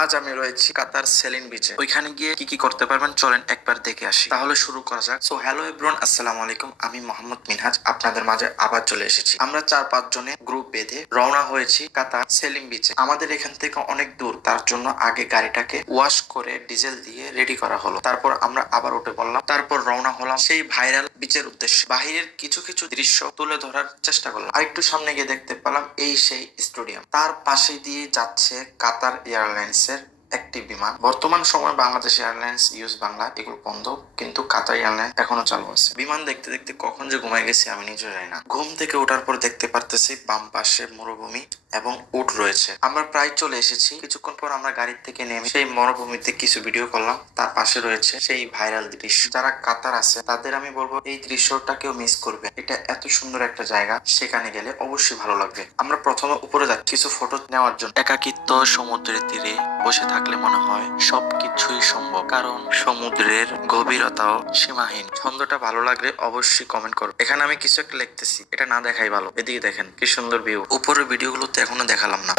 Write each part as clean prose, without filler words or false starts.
আজ আমি রয়েছি কাতার সেলিন বিচে। ওইখানে গিয়ে কি কি করতে পারবেন চলেন একবার দেখে আসি। তাহলে শুরু করা যাক। সো হ্যালো এভরিওয়ান, আসসালামু আলাইকুম। আমি মোহাম্মদ মিনহাজ আপনাদের মাঝে আবার চলে এসেছি। আমরা 4-5 জনে গ্রুপ বেঁধে রওনা হয়েছি কাতার সেলিম বিচে। আমাদের এখান থেকে অনেক দূর, তার জন্য আগে গাড়িটাকে ওয়াশ করে ডিজেল দিয়ে রেডি করা হলো। তারপর আমরা আবার উঠে পড়লাম। তারপর রওনা হলাম সেই ভাইরাল বিচের উদ্দেশ্যে। বাহিরের কিছু কিছু দৃশ্য তুলে ধরার চেষ্টা করলাম। আরেকটু সামনে গিয়ে দেখতে পেলাম এই সেই স্টেডিয়াম। তার পাশে দিয়ে যাচ্ছে কাতার এয়ারলাইন্স এর একটি বিমান। বর্তমান সময় বাংলাদেশ এয়ারলাইন্স, ইউএস বাংলা এগুলো বন্ধ, কিন্তু কাতার এয়ারলাইন্স এখনো চালু আছে। বিমান দেখতে দেখতে কখন যে ঘুমাই গেছি আমি নিজে জানি না। ঘুম থেকে ওঠার পর দেখতে পারতেছি বাম পাশে মরুভূমি এবং উট রয়েছে। আমরা প্রায় চলে এসেছি। কিছুক্ষণ পর আমরা গাড়ি থেকে নেমে সেই মরুভূমিতে কিছু ভিডিও করলাম। তার পাশে রয়েছে সেই ভাইরাল দৃশ্য। যারা কাতার আছে তাদের আমি বলবো এই দৃশ্যটাকেও মিস করবে। এটা এত সুন্দর একটা জায়গা, সেখানে গেলে অবশ্যই ভালো লাগবে। আমরা প্রথমে উপরে যাচ্ছি কিছু ফটো নেওয়ার জন্য। একাকিত্ব সমুদ্রের তীরে বসে থাকলে মনে হয় সবকিছুই সম্ভব, কারণ সমুদ্রের গভীরতাও সীমাহীন। ছন্দটা ভালো লাগলে অবশ্যই কমেন্ট করো। এখানে আমি কিছু একটা লিখতেছি, এটা না দেখাই ভালো। এদিকে দেখেন কি সুন্দর ভিউ। উপরের ভিডিওগুলোতে এখনো দেখালাম না।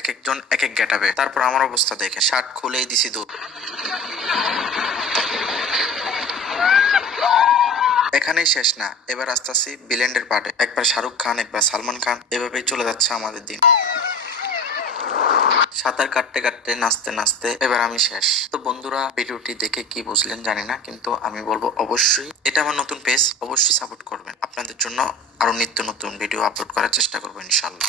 এক একজন এক এক গেটাবে। তারপর আমার অবস্থা দেখে শার্ট খুলেই দিছি দূর। এখানেই শেষ না, এবার আসতেছি ভিলেনের পার্টে। একবার শাহরুখ খান, একবার সালমান খান, এভাবেই চলে যাচ্ছে আমাদের দিন। সাঁতার কাটতে কাটতে, নাচতে নাচতে এবার আমি শেষ। তো বন্ধুরা, ভিডিওটি দেখে কি বুঝলেন জানি না, কিন্তু আমি বলবো অবশ্যই এটা আমার নতুন পেজ, অবশ্যই সাপোর্ট করবেন। আপনাদের জন্য আরো নিত্য নতুন ভিডিও আপলোড করার চেষ্টা করবো ইনশাল্লাহ।